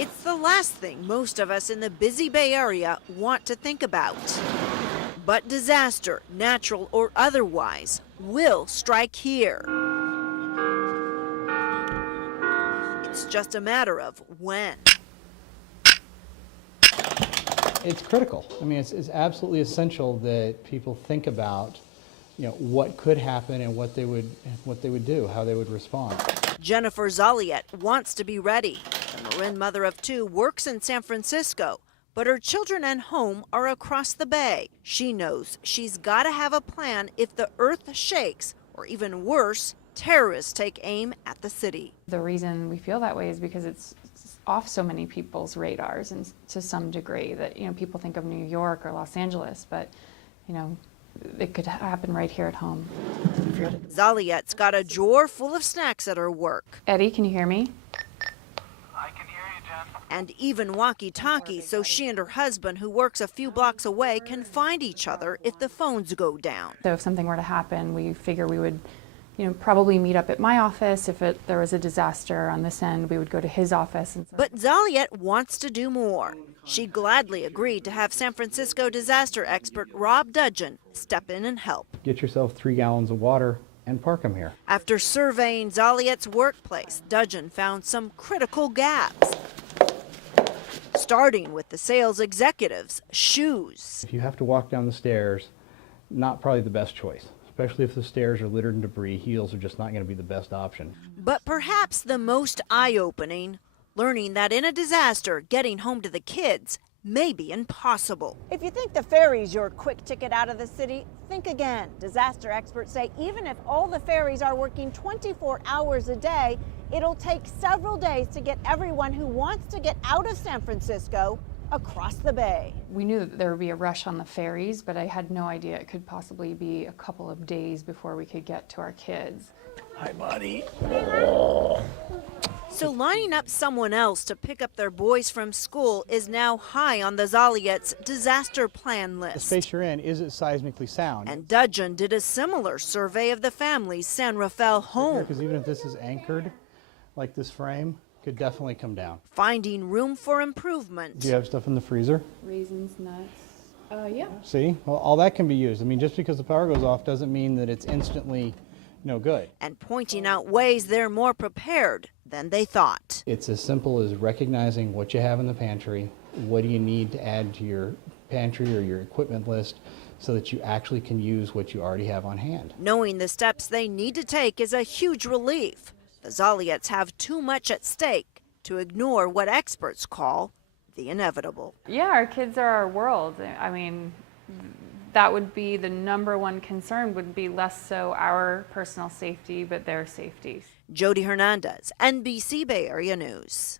It's the last thing most of us in the busy Bay Area want to think about. But disaster, natural or otherwise, will strike here. It's just a matter of when. It's critical. I mean, it's absolutely essential that people think about, what could happen and what they would do, how they would respond. Jennifer Zaliet wants to be ready. The Marin mother of two works in San Francisco, but her children and home are across the bay. She knows she's got to have a plan if the earth shakes, or even worse, terrorists take aim at the city. The reason we feel that way is because it's off so many people's radars, and to some degree that people think of New York or Los Angeles, but it could happen right here at home. Zaliet's got a drawer full of snacks at her work. Eddie, can you hear me? I can hear you, Jen. And even walkie-talkies so she and her husband, who works a few blocks away, can find each other if the phones go down. So if something were to happen, we figure we would probably meet up at my office. If there was a disaster on this end, we would go to his office. But Zaliet wants to do more. She gladly agreed to have San Francisco disaster expert Rob Dudgeon step in and help. Get yourself 3 gallons of water and park them here. After surveying Zaliet's workplace, Dudgeon found some critical gaps. Starting with the sales executive's shoes. If you have to walk down the stairs, not probably the best choice. Especially if the stairs are littered in debris, heels are just not going to be the best option. But perhaps the most eye-opening, learning that in a disaster, getting home to the kids may be impossible. If you think the ferry's your quick ticket out of the city, think again. Disaster experts say even if all the ferries are working 24 hours a day, it'll take several days to get everyone who wants to get out of San Francisco across the bay. We knew that there would be a rush on the ferries, but I had no idea it could possibly be a couple of days before we could get to our kids. Hi, buddy. So lining up someone else to pick up their boys from school is now high on the Zaliet's disaster plan list. The space you're in, is it seismically sound? And Dudgeon did a similar survey of the family's San Rafael home. Because even if this is anchored, like this frame, could definitely come down. Finding room for improvement. Do you have stuff in the freezer? Raisins, nuts, yeah. See, well, all that can be used. I mean, just because the power goes off doesn't mean that it's instantly good. And pointing out ways they're more prepared than they thought. It's as simple as recognizing what you have in the pantry, what do you need to add to your pantry or your equipment list so that you actually can use what you already have on hand. Knowing the steps they need to take is a huge relief. The Zaliets have too much at stake to ignore what experts call the inevitable. Yeah, our kids are our world. I mean, that would be the number one concern, would be less so our personal safety, but their safety. Jody Hernandez, NBC Bay Area News.